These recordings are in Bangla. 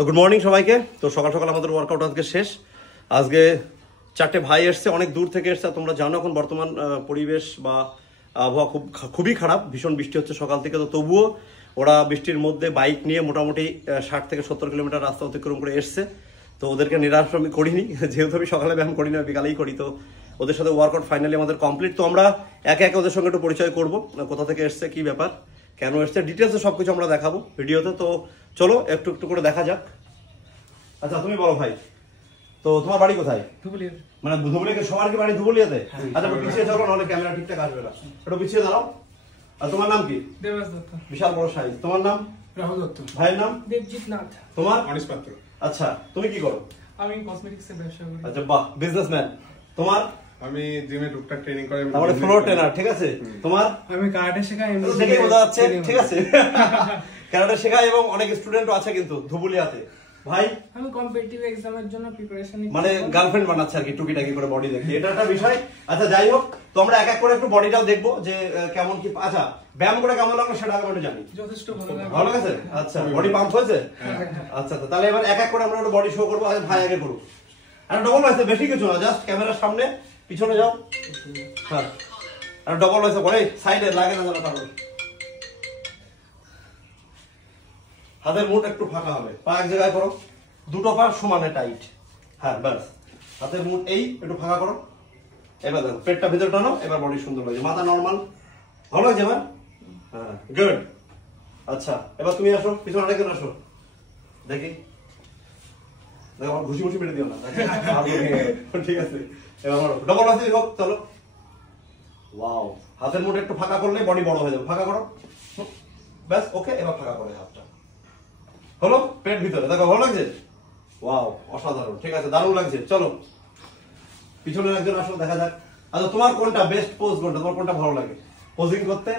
তো গুড মর্নিং সবাইকে। তো সকাল সকাল আমাদের ওয়ার্কআউট আজকে শেষ। আজকে 4টে ভাই এসছে, অনেক দূর থেকে এসছে। তোমরা জানো এখন বর্তমান পরিবেশ বা আবহাওয়া খুবই খারাপ, ভীষণ বৃষ্টি হচ্ছে সকাল থেকে। তো তবুও ওরা বৃষ্টির মধ্যে বাইক নিয়ে মোটামুটি 60 থেকে 70 কিলোমিটার রাস্তা অতিক্রম করে এসছে। তো ওদেরকে নিরাশ আমি করিনি, যেহেতু আমি সকালে ব্যায়াম করি না, বিকালেই করি। তো ওদের সাথে ওয়ার্কআউট ফাইনালি আমাদের কমপ্লিট। তো আমরা একে একে ওদের সঙ্গে একটু পরিচয় করবো, কোথা থেকে এসছে, কি ব্যাপার, কেন এসছে, ডিটেলসে সবকিছু আমরা দেখাবো ভিডিওতে। তো চলো একটু একটু করে দেখা যাক। আচ্ছা তুমি বলো ভাই, তো তোমার বাড়ি কোথায়? ধুবুলিয়া। মানে ধুবুলিয়া, সবার কি বাড়ি ধুবুলিয়াতে? আচ্ছা পিছিয়ে চলো, নাহলে ক্যামেরা ঠিকঠাক আসবে না। একটু পিছিয়ে দাঁড়াও। আর তোমার নাম কি? দেবাস দত্ত। বিশাল বড় সাইজ। তোমার নাম? রাহুল দত্ত। ভাইয়ের নাম? দেবজিৎ নাথ। তোমার? অনিশ পাত্র। আচ্ছা তুমি কি করো? আমি কসমেটিক্সের ব্যবসা করি। আচ্ছা বাহ, বিজনেসম্যান। তোমার? আমি জিমে টুকটাক ট্রেনিং করি। আমাদের ফ্লোর ট্রেনার, ঠিক আছে। তোমার? আমি কারাটে শেখাই। দেখে বোঝা যাচ্ছে, ঠিক আছে। কারাটে শেখাই এবং অনেক স্টুডেন্টও আছে কিন্তু ধুবুলিয়াতে। ভাই? আমি কম্পিটিটিভ এক্সামের জন্য প্রিপারেশন নিচ্ছি। মানে গার্লফ্রেন্ড বানাচ্ছে আর কি, টুকিটাকি করে বডি দেখি, এটা একটা বিষয়। আচ্ছা যাই হোক, তো আমরা এক এক করে একটু বডিটাও দেখবো যে কেমন কি। আচ্ছা ব্যায়াম করে কেমন লাগলো সেটা আমি একটু জানি। যথেষ্ট ভালো লাগলো। ভালো লাগছে? আচ্ছা বডি পাম্প হয়েছে? আচ্ছা তাহলে এবার এক এক করে আমরা একটু বডি শো করবো। আচ্ছা ভাই আগে করুক। আর ডবল হয়েছে, বেশি কিছু না, জাস্ট ক্যামেরার সামনে পিছনে যাও। হ্যাঁ আর ডবল হয়েছে পরে সাইডে লাগে না যেন তাহলে। হাতের মুঠ একটু ফাঁকা হবে, পা এক জায়গায় করো, দুটো পা সমানে টাইট। হ্যাঁ ব্যাস, হাতের মুঠ এই একটু ফাঁকা করো। এবার দেখো পেটটা ভিতরে টানো, এবার বডি সুন্দর লাগছে, মাথা নর্মাল। ভালো লাগছে এবার? হ্যাঁ গুড। আচ্ছা এবার তুমি আসো, পিছনে আরেকজন আসো, দেখি। দেখো আমার ঘুষি ঘুষি মেরে দিও না, ঠিক আছে। এবার ডবল আছে হোক, চলো। ওয়াও, হাতের মুঠ একটু ফাঁকা করলে বডি বড় হয়ে যাবে, ফাঁকা করো ব্যাস। ওকে এবার ফাঁকা করে হাতটা হলো, পেট ভিতরে দেখো। ভালো লাগছে? ওয়াও অসাধারণ, ঠিক আছে, দারুণ লাগছে। চলো পিছনের একজন আসো, দেখা যাক। আচ্ছা তোমার কোনটা বেস্ট পোজ, কোনটা তোমার কোনটা ভালো লাগে পোজিং করতে?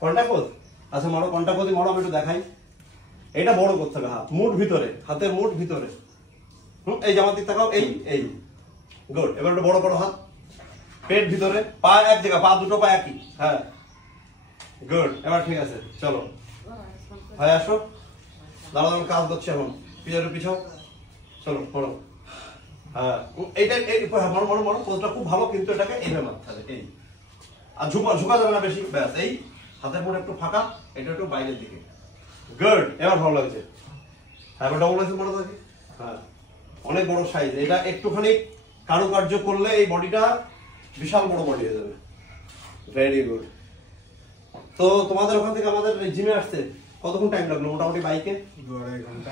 Contact pose. আচ্ছা মারো কন্টাক্ট পোজ, মারো, আমি একটু দেখাই। এটা বড় করতে হবে, হাত মুঠ ভিতরে, হাতের মুঠ ভিতরে। এই জামার দিক তাকাও, এই এই গুড। এবার একটু বড় করো হাত, পেট ভিতরে, পা এক জায়গা, পা দুটো পা একই। হ্যাঁ গুড, এবার ঠিক আছে। চলো ভাই আসো, দাঁড়াও, আমি কাজ করছি এখন। পিছনে পিছাও, চলো পড়ো। হ্যাঁ এইটা মরো মরো মরো, পোজটা খুব ভালো, কিন্তু এটাকে এইভাবে মারতে হবে, এই। আর ঝুঁকা যাবে না বেশি, ব্যাস। এই হাতের মুঠ একটু ফাঁকা, এটা একটু বাইরের দিকে। গুড, এবার ভালো লাগছে। হ্যাঁ এবার ডবল আছে মনে থাকি। হ্যাঁ অনেক বড় সাইজ, এটা একটুখানি কারুকার্য করলে এই বডিটা বিশাল বড় বডি হয়ে যাবে। Very good. তো তোমাদের ওখান থেকে আমাদের জিমে আসছে কতক্ষণ টাইম লাগলো মোটামুটি বাইকে? 2-2.5 ঘন্টা।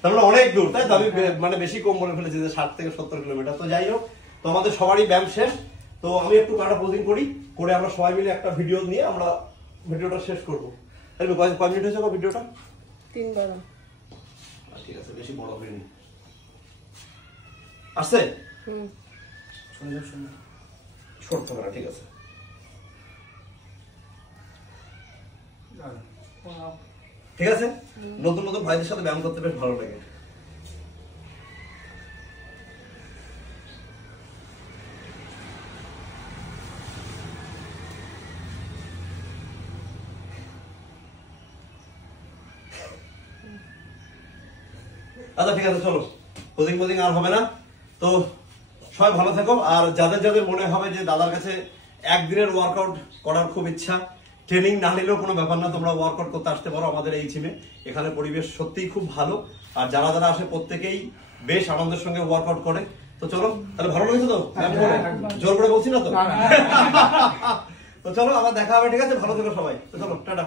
তার মানে অনেক দূর, তাই তো? আমি মানে বেশি কম বলে ফেলেছি যে 60 থেকে 70 কিলোমিটার। তো যাই হোক, তো আমাদের সবারই ব্যায়াম শেষ। তো আমি একটু কাটা পোজিং করি, করে আমরা সবাই মিলে একটা ভিডিও নিয়ে আমরা ভিডিওটা শেষ করবো। কয় মিনিট হয়েছে ভিডিওটা? 3-12। ঠিক আছে, বেশি বড় হয়নি। আসছে? ছোট হবে না, ঠিক আছে। ঠিক আছে, নতুন নতুন ভাইদের সাথে ব্যায়াম করতে বেশ ভালো লাগে। আচ্ছা ঠিক আছে, চলো পোজিং আর হবে না। তো সবাই ভালো থাকো। আর যাদের যাদের মনে হবে যে দাদার কাছে একদিনের ওয়ার্কআউট করার খুব ইচ্ছা, ট্রেনিং না নিলেও কোনো ব্যাপার না, তোমরা ওয়ার্কআউট করতে আসতে পারো আমাদের এই জিমে। এখানে পরিবেশ সত্যিই খুব ভালো, আর যারা যারা আসে প্রত্যেকেই বেশ আনন্দের সঙ্গে ওয়ার্কআউট করে। তো চলো তাহলে, ভালো লেগেছে তো? জোর করে বলছি না তো? তো চলো আবার দেখা হবে, ঠিক আছে? ভালো থেকো সবাই। তো চলো টাটা।